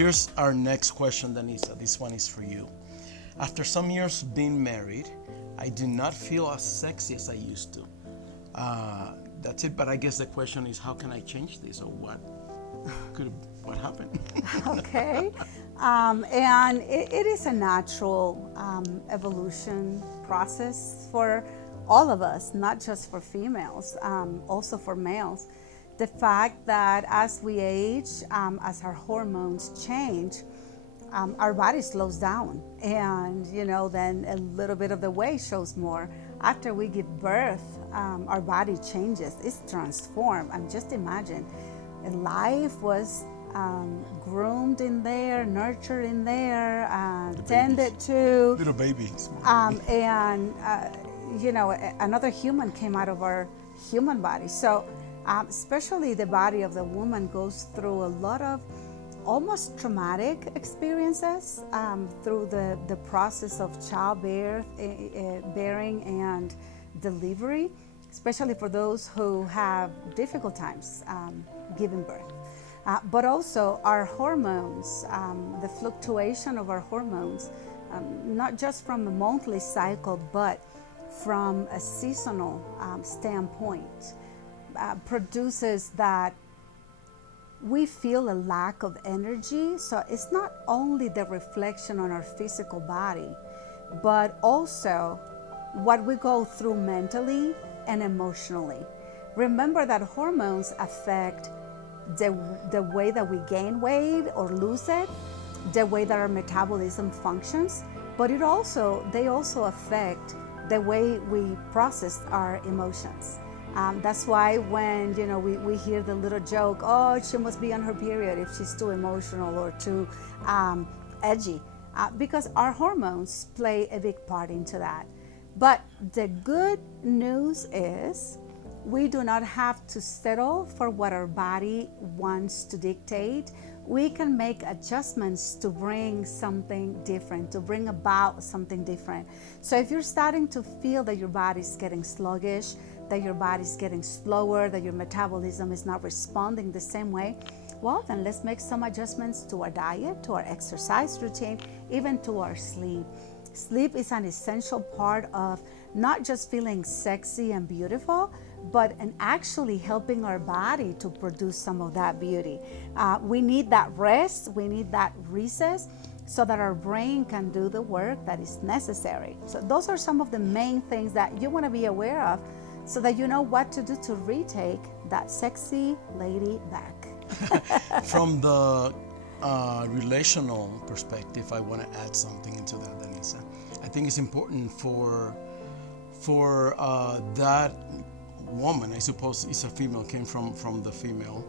Here's our next question, Danisa. This one is for you. After some years being married, I do not feel as sexy as I used to. That's it. But I guess the question is, how can I change this, or what happened? Okay. And it is a natural evolution process for all of us, not just for females, also for males. The fact that as we age, as our hormones change, our body slows down, and then a little bit of the weight shows more. After we give birth, our body changes, it's transformed. Just imagine, life was groomed in there, nurtured in there, tended to. Little babies. And another human came out of our human body. So especially the body of the woman goes through a lot of almost traumatic experiences through the process of childbirth, bearing, and delivery, especially for those who have difficult times giving birth. But also our hormones, the fluctuation of our hormones, not just from a monthly cycle, but from a seasonal standpoint, produces that we feel a lack of energy. So it's not only the reflection on our physical body, but also what we go through mentally and emotionally. Remember that hormones affect the way that we gain weight or lose it, the way that our metabolism functions, but they also affect the way we process our emotions. That's why when we hear the little joke, oh, she must be on her period if she's too emotional or too edgy, because our hormones play a big part into that. But the good news is we do not have to settle for what our body wants to dictate. We can make adjustments to bring something different, to bring about something different. So if you're starting to feel that your body's getting sluggish, that your body's getting slower, that your metabolism is not responding the same way, well, then let's make some adjustments to our diet, to our exercise routine, even to our sleep. Sleep is an essential part of not just feeling sexy and beautiful, but in actually helping our body to produce some of that beauty. We need that rest, we need that recess, so that our brain can do the work that is necessary. So those are some of the main things that you want to be aware of, so that you know what to do to retake that sexy lady back. From the relational perspective, I want to add something into that, Danisa. I think it's important for that woman, I suppose it's a female, came from the female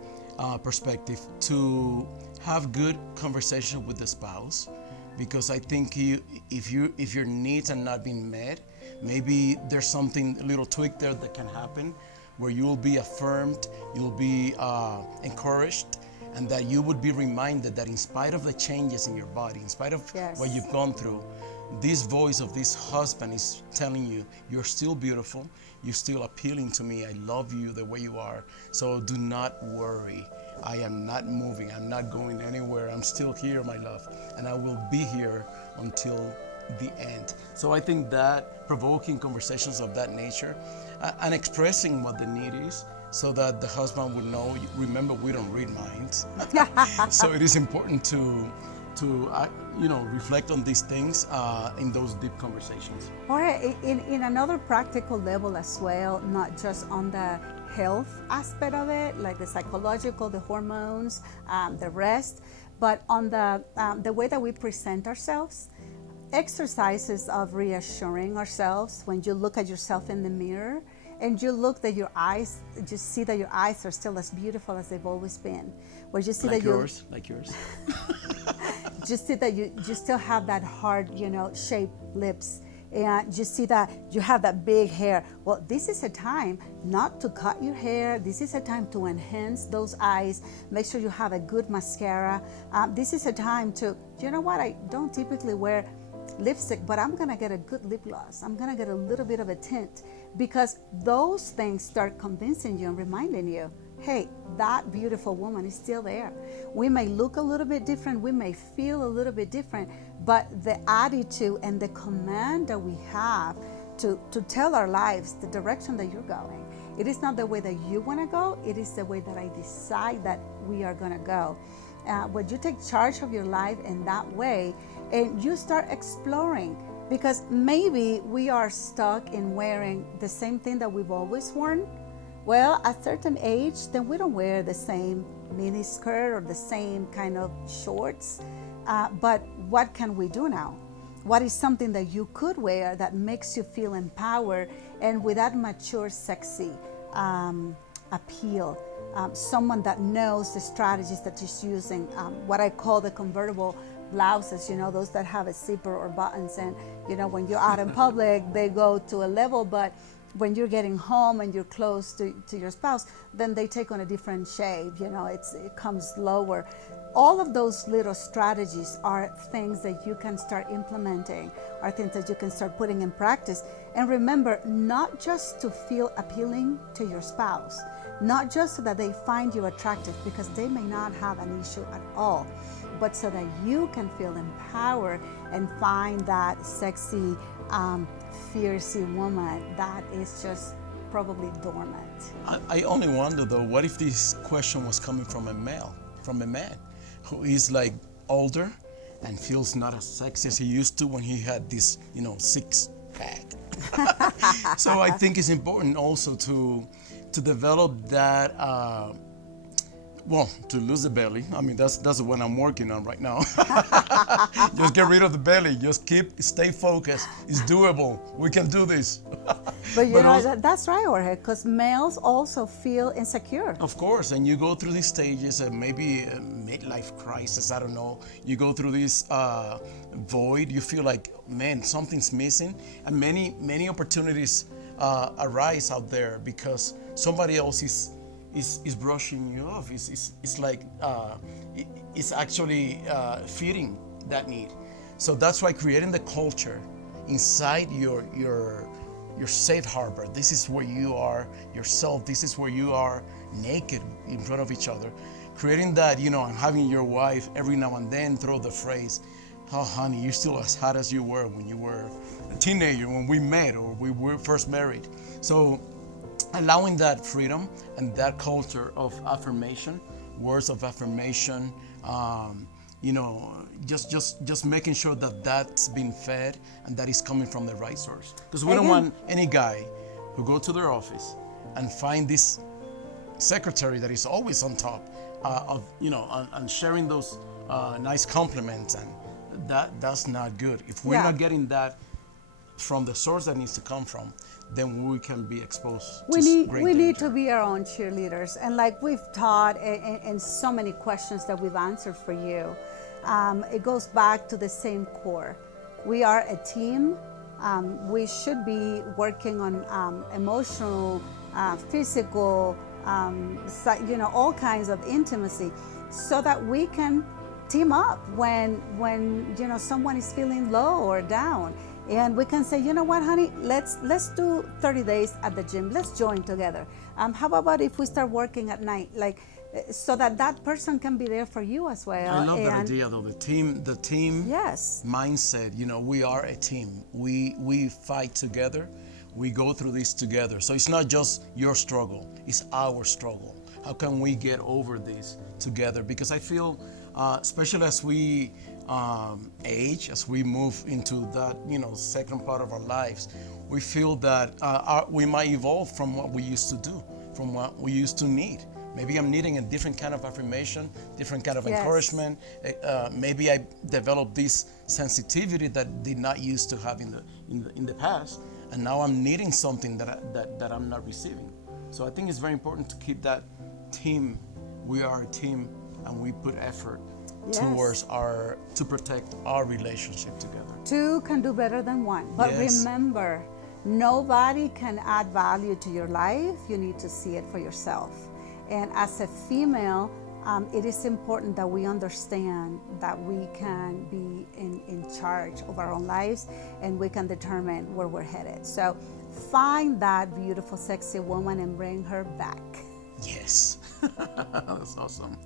perspective, to have good conversation with the spouse, because I think if your needs are not being met, maybe there's something, a little tweak there that can happen, where you will be affirmed, you'll be encouraged, and that you would be reminded that in spite of the changes in your body, in spite of what you've gone through, this voice of this husband is telling you, you're still beautiful, you're still appealing to me, I love you the way you are, so do not worry. I am not moving, I'm not going anywhere, I'm still here, my love, and I will be here until the end. So I think that provoking conversations of that nature and expressing what the need is, so that the husband would know. Remember, we don't read minds, so it is important to reflect on these things in those deep conversations. Or in another practical level as well, not just on the health aspect of it, like the psychological, the hormones, the rest, but on the way that we present ourselves. Exercises of reassuring ourselves when you look at yourself in the mirror and you look that your eyes, just see that your eyes are still as beautiful as they've always been. Where you see like that yours. Just see that you still have that hard, shaped lips, and you see that you have that big hair. Well, this is a time not to cut your hair. This is a time to enhance those eyes. Make sure you have a good mascara. This is a time to, I don't typically wear lipstick, but I'm gonna get a good lip gloss. I'm gonna get a little bit of a tint, because those things start convincing you and reminding you, hey, that beautiful woman is still there. We may look a little bit different, we may feel a little bit different, but the attitude and the command that we have to tell our lives the direction that you're going. It is not the way that you want to go, it is the way that I decide that we are going to go. When you take charge of your life in that way and you start exploring, because maybe we are stuck in wearing the same thing that we've always worn. Well, at a certain age, then we don't wear the same mini skirt or the same kind of shorts. But what can we do now? What is something that you could wear that makes you feel empowered and with that mature, sexy appeal? Someone that knows the strategies that she's using, what I call the convertible blouses, those that have a zipper or buttons. And, when you're out in public, they go to a level, but when you're getting home and you're close to your spouse, then they take on a different shape, it comes lower. All of those little strategies are things that you can start implementing, are things that you can start putting in practice. And remember, not just to feel appealing to your spouse, not just so that they find you attractive, because they may not have an issue at all, but so that you can feel empowered and find that sexy, fiercey woman that is just probably dormant. I only wonder though, what if this question was coming from a man who is like older and feels not as sexy as he used to when he had this, six pack. So I think it's important also to develop that, to lose the belly. I mean, that's what I'm working on right now. Just get rid of the belly. Just stay focused. It's doable. We can do this. But that's right, Jorge, because males also feel insecure. Of course, and you go through these stages, maybe a midlife crisis, I don't know. You go through this void. You feel like, man, something's missing. And many opportunities arise out there because somebody else is brushing you off. It's like it's actually feeding that need. So that's why creating the culture inside your safe harbor. This is where you are yourself. This is where you are naked in front of each other. Creating that, and having your wife every now and then throw the phrase, "Oh, honey, you're still as hot as you were when you were a teenager, when we met or we were first married." So allowing that freedom and that culture of affirmation, words of affirmation, just making sure that that's been fed and that is coming from the right source. Because we don't want any guy who go to their office and find this secretary that is always on top and sharing those nice compliments, and that's not good. If we're not getting that from the source that needs to come from, then we can be exposed to great we need danger. to be our own cheerleaders. And like we've taught in so many questions that we've answered for you, it goes back to the same core. We are a team. We should be working on emotional, physical, all kinds of intimacy, so that we can team up when someone is feeling low or down. And we can say, you know what, honey, let's do 30 days at the gym. Let's join together. How about if we start working at night, so that person can be there for you as well. I love that idea, though. The team Yes. mindset. We are a team. We fight together. We go through this together. So it's not just your struggle; it's our struggle. How can we get over this together? Because I feel, especially as we age, as we move into that second part of our lives, we feel that we might evolve from what we used to do, from what we used to need. Maybe I'm needing a different kind of affirmation, different kind of encouragement. Maybe I developed this sensitivity that I did not used to have in the past, and now I'm needing something that I'm not receiving. So I think it's very important to keep that team. We are a team, and we put effort towards to protect our relationship together. Two can do better than one. But remember, nobody can add value to your life. You need to see it for yourself. And as a female, it is important that we understand that we can be in charge of our own lives, and we can determine where we're headed. So find that beautiful, sexy woman and bring her back. Yes. That's awesome.